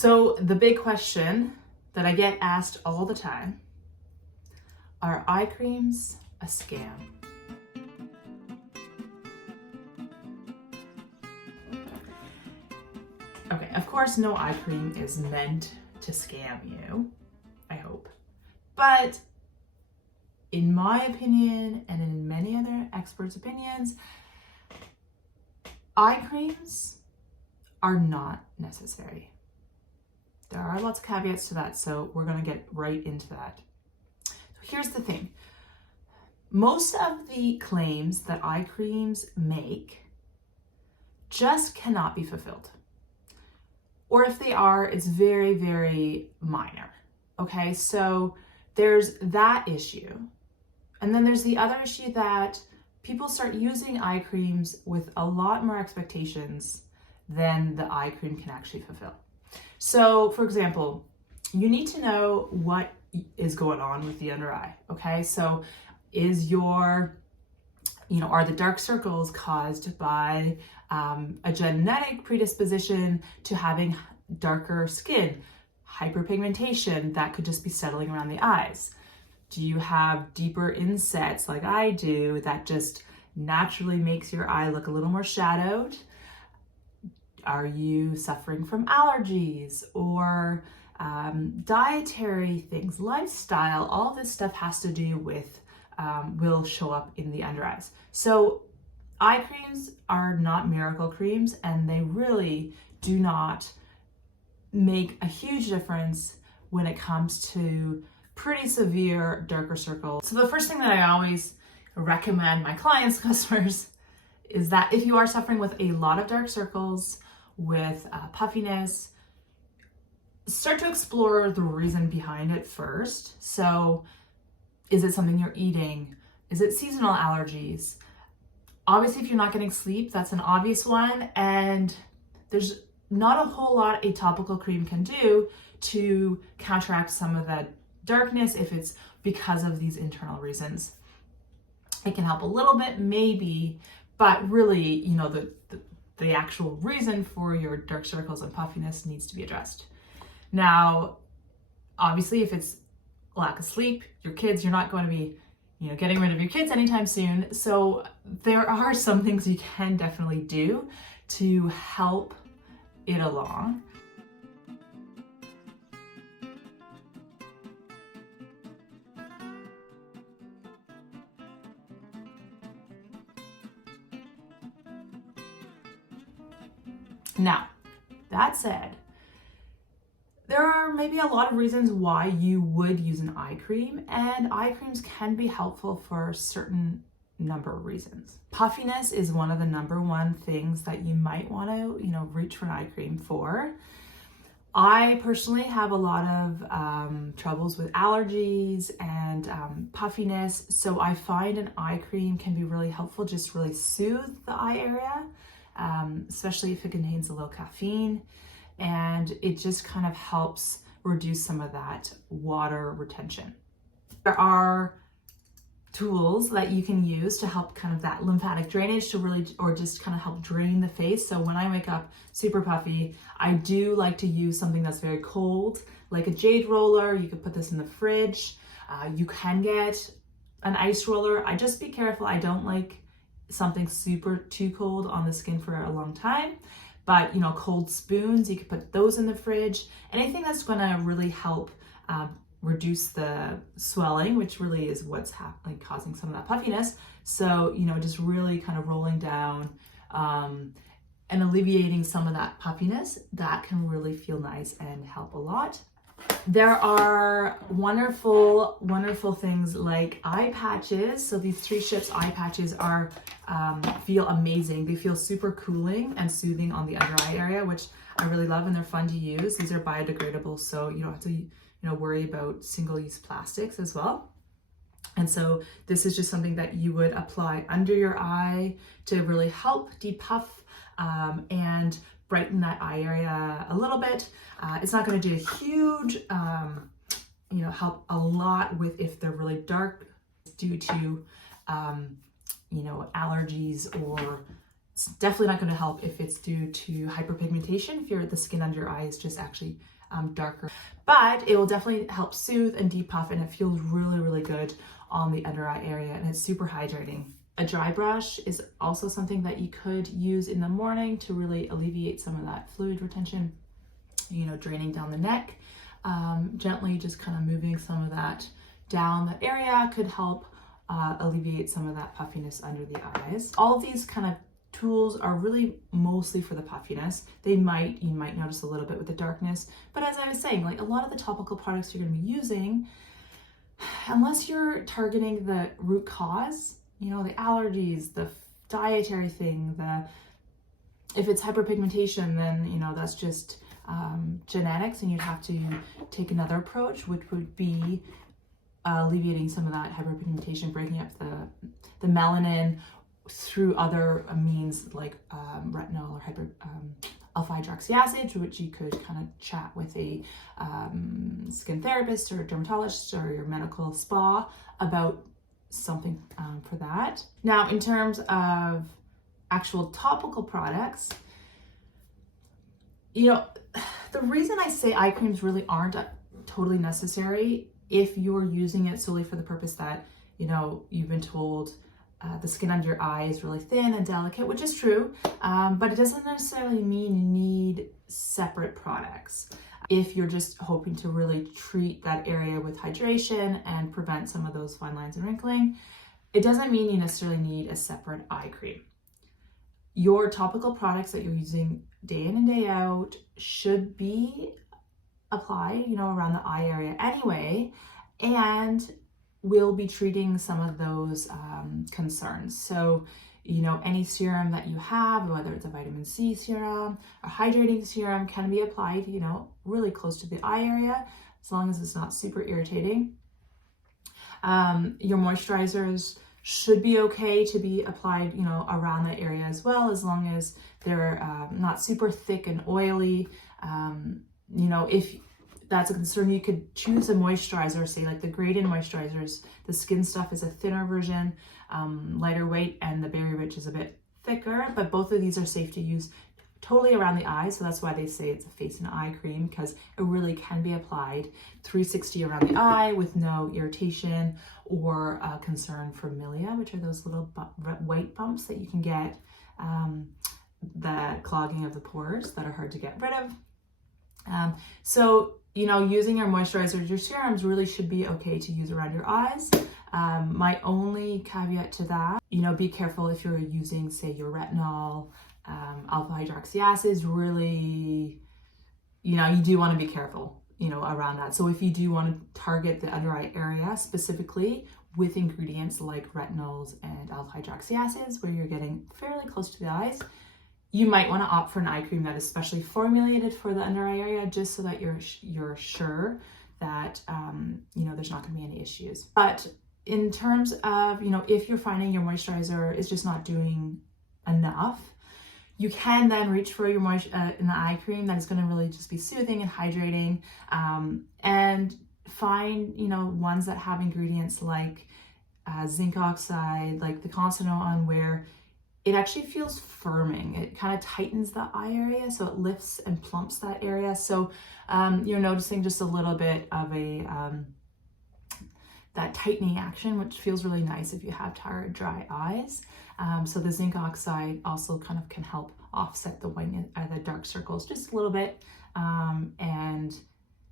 So the big question that I get asked all the time, are eye creams a scam? Okay, of course no eye cream is meant to scam you, I hope. But in my opinion, and in many other experts' opinions, eye creams are not necessary. There are lots of caveats to that, so we're going to get right into that. So here's the thing. Most of the claims that eye creams make just cannot be fulfilled. Or if they are, it's very, very minor. Okay, so there's that issue. And then there's the other issue that people start using eye creams with a lot more expectations than the eye cream can actually fulfill. So, for example, you need to know what is going on with the under eye, okay? So, is are the dark circles caused by a genetic predisposition to having darker skin, hyperpigmentation that could just be settling around the eyes? Do you have deeper insets like I do that just naturally makes your eye look a little more shadowed? Are you suffering from allergies or dietary things, lifestyle? All this stuff has to do with, will show up in the under eyes. So eye creams are not miracle creams, and they really do not make a huge difference when it comes to pretty severe darker circles. So the first thing that I always recommend my clients, customers, is that if you are suffering with a lot of dark circles, with puffiness, start to explore the reason behind it first. So is it something you're eating? Is it seasonal allergies? Obviously, if you're not getting sleep, that's an obvious one. And there's not a whole lot a topical cream can do to counteract some of that darkness if it's because of these internal reasons. It can help a little bit, maybe, but really, the actual reason for your dark circles and puffiness needs to be addressed. Now, obviously, if it's lack of sleep, your kids, you're not going to be, getting rid of your kids anytime soon. So there are some things you can definitely do to help it along. Now, that said, there are maybe a lot of reasons why you would use an eye cream, and eye creams can be helpful for a certain number of reasons. Puffiness is one of the number one things that you might want to, reach for an eye cream for. I personally have a lot of troubles with allergies and puffiness, so I find an eye cream can be really helpful, just really soothe the eye area. Especially if it contains a little caffeine, and it just kind of helps reduce some of that water retention. There are tools that you can use to help kind of that lymphatic drainage to really, or just kind of help drain the face. So when I wake up super puffy, I do like to use something that's very cold, like a Jade roller. You could put this in the fridge. You can get an ice roller. I just be careful. I don't like something super too cold on the skin for a long time, but cold spoons, you could put those in the fridge. Anything that's going to really help reduce the swelling, which really is what's causing some of that puffiness. So just really kind of rolling down and alleviating some of that puffiness, that can really feel nice and help a lot. There are wonderful, wonderful things like eye patches. So these 3 Ships eye patches are feel amazing. They feel super cooling and soothing on the under eye area, which I really love, and they're fun to use. These are biodegradable, so you don't have to worry about single-use plastics as well. And so this is just something that you would apply under your eye to really help depuff and brighten that eye area a little bit. It's not going to do a huge, help a lot with if they're really dark due to, allergies or It's definitely not going to help if it's due to hyperpigmentation, if the skin under your eye is just actually darker. But it will definitely help soothe and depuff, and it feels really, really good on the under eye area, and it's super hydrating. A dry brush is also something that you could use in the morning to really alleviate some of that fluid retention, you know, draining down the neck. Gently just kind of moving some of that down that area could help alleviate some of that puffiness under the eyes. All of these kind of tools are really mostly for the puffiness. You might notice a little bit with the darkness, but as I was saying, like a lot of the topical products you're going to be using, unless you're targeting the root cause, you know, the allergies, the dietary thing, if it's hyperpigmentation, then, you know, that's just genetics, and you'd have to take another approach, which would be alleviating some of that hyperpigmentation, breaking up the melanin through other means like retinol or alpha hydroxy acid, which you could kind of chat with a skin therapist or dermatologist or your medical spa about something for that. Now, in terms of actual topical products, you know, the reason I say eye creams really aren't totally necessary if you're using it solely for the purpose that, you know, you've been told the skin under your eye is really thin and delicate, which is true, but it doesn't necessarily mean you need separate products. If you're just hoping to really treat that area with hydration and prevent some of those fine lines and wrinkling, it doesn't mean you necessarily need a separate eye cream. Your topical products that you're using day in and day out should be applied, you know, around the eye area anyway, and we'll be treating some of those concerns. So, you know, any serum that you have, whether it's a vitamin C serum or hydrating serum, can be applied, you know, really close to the eye area, as long as it's not super irritating. Your moisturizers should be okay to be applied, you know, around that area as well, as long as they're not super thick and oily. You know, if that's a concern, you could choose a moisturizer, say like the Graydon moisturizers. The Skin Stuff is a thinner version, lighter weight, and the Berry Rich is a bit thicker, but both of these are safe to use totally around the eye, so that's why they say it's a face and eye cream, because it really can be applied 360 around the eye with no irritation or concern for milia, which are those little white bumps that you can get, the clogging of the pores that are hard to get rid of. So, you know, using your moisturizers, your serums really should be okay to use around your eyes. My only caveat to that, you know, be careful if you're using, say, your retinol, alpha hydroxy acids, really, you know, you do want to be careful, you know, around that. So if you do want to target the under eye area specifically with ingredients like retinols and alpha hydroxy acids, where you're getting fairly close to the eyes, you might want to opt for an eye cream that is specially formulated for the under eye area, just so that you're sure that, you know, there's not going to be any issues. But in terms of, you know, if you're finding your moisturizer is just not doing enough, you can then reach for your an eye cream that is going to really just be soothing and hydrating, and find, you know, ones that have ingredients like zinc oxide, like the Consonant one, where it actually feels firming. It kind of tightens the eye area, so it lifts and plumps that area. So you're noticing just a little bit of a that tightening action, which feels really nice if you have tired, dry eyes. So the zinc oxide also kind of can help offset the whiteness, the dark circles just a little bit, and it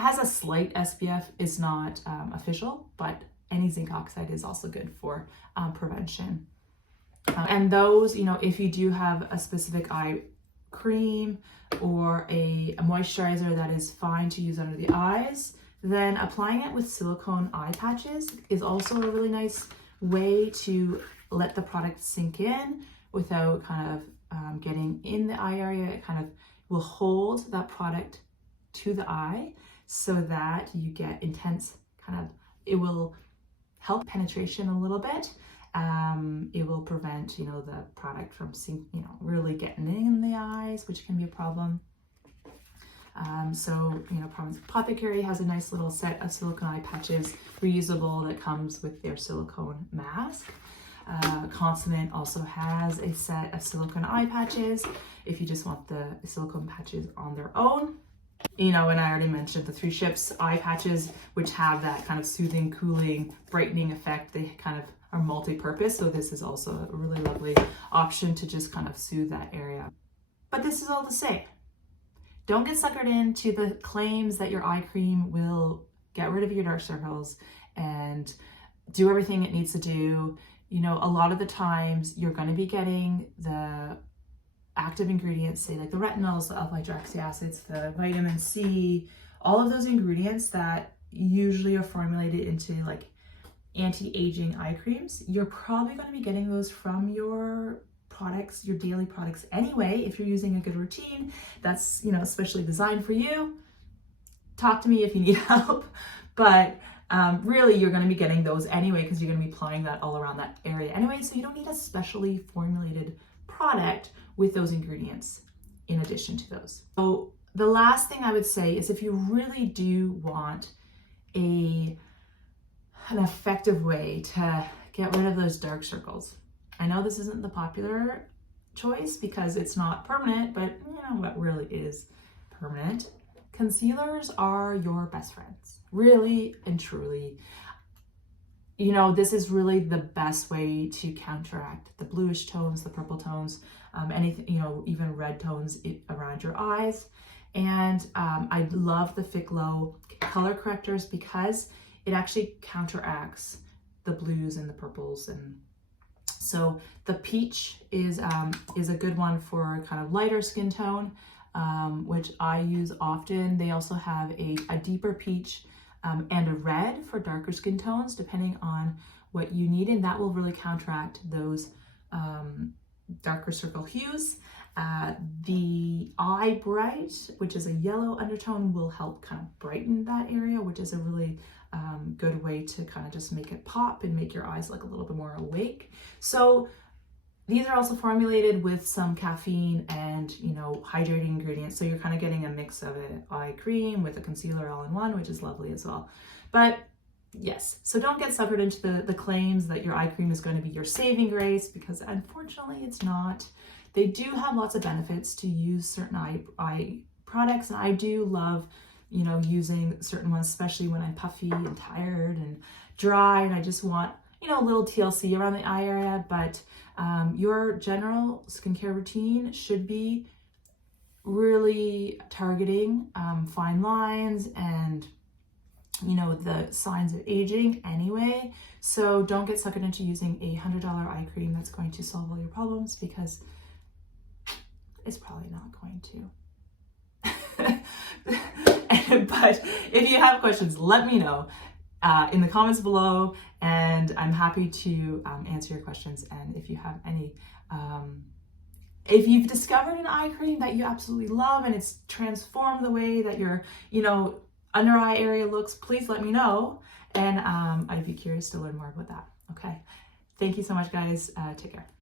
has a slight SPF. It's not official, but any zinc oxide is also good for prevention. And those, you know, if you do have a specific eye cream or a moisturizer that is fine to use under the eyes, then applying it with silicone eye patches is also a really nice way to let the product sink in without kind of getting in the eye area. It kind of will hold that product to the eye so that you get intense it will help penetration a little bit. It will prevent, you know, the product from really getting in the eyes, which can be a problem. So, you know, Apothecary has a nice little set of silicone eye patches, reusable, that comes with their silicone mask. Consonant also has a set of silicone eye patches if you just want the silicone patches on their own. You know, and I already mentioned the 3 Ships eye patches, which have that kind of soothing, cooling, brightening effect. They kind of are multi-purpose, so this is also a really lovely option to just kind of soothe that area. But this is all to say, don't get suckered into the claims that your eye cream will get rid of your dark circles and do everything it needs to do. You know, a lot of the times you're going to be getting the active ingredients, say like the retinols, the alpha-hydroxy acids, the vitamin C, all of those ingredients that usually are formulated into like anti-aging eye creams. You're probably going to be getting those from your products, your daily products anyway. If you're using a good routine that's, you know, especially designed for you, talk to me if you need help. But really you're going to be getting those anyway because you're going to be applying that all around that area anyway. So you don't need a specially formulated product with those ingredients in addition to those. So the last thing I would say is if you really do want an effective way to get rid of those dark circles. I know this isn't the popular choice because it's not permanent, but you know what really is permanent? Concealers are your best friends, really and truly. You know, this is really the best way to counteract the bluish tones, the purple tones, anything, you know, even red tones around your eyes. And I love the Fit Glow color correctors because it actually counteracts the blues and the purples. And so the peach is a good one for kind of lighter skin tone, which I use often. They also have a deeper peach and a red for darker skin tones, depending on what you need, and that will really counteract those darker circle hues. The Eye Bright, which is a yellow undertone, will help kind of brighten that area, which is a really good way to kind of just make it pop and make your eyes look a little bit more awake. So these are also formulated with some caffeine and, you know, hydrating ingredients. So you're kind of getting a mix of an eye cream with a concealer all in one, which is lovely as well. But yes, so don't get suckered into the claims that your eye cream is going to be your saving grace, because unfortunately it's not. They do have lots of benefits to use certain eye products, and I do love, you know, using certain ones, especially when I'm puffy and tired and dry and I just want, you know, a little TLC around the eye area. But your general skincare routine should be really targeting fine lines and, you know, the signs of aging anyway. So don't get suckered into using a $100 eye cream that's going to solve all your problems, because it's probably not going to. But if you have questions, let me know in the comments below, and I'm happy to answer your questions. And if you have any, if you've discovered an eye cream that you absolutely love and it's transformed the way that your, you know, under eye area looks, please let me know, and I'd be curious to learn more about that. Okay, thank you so much, guys. Take care.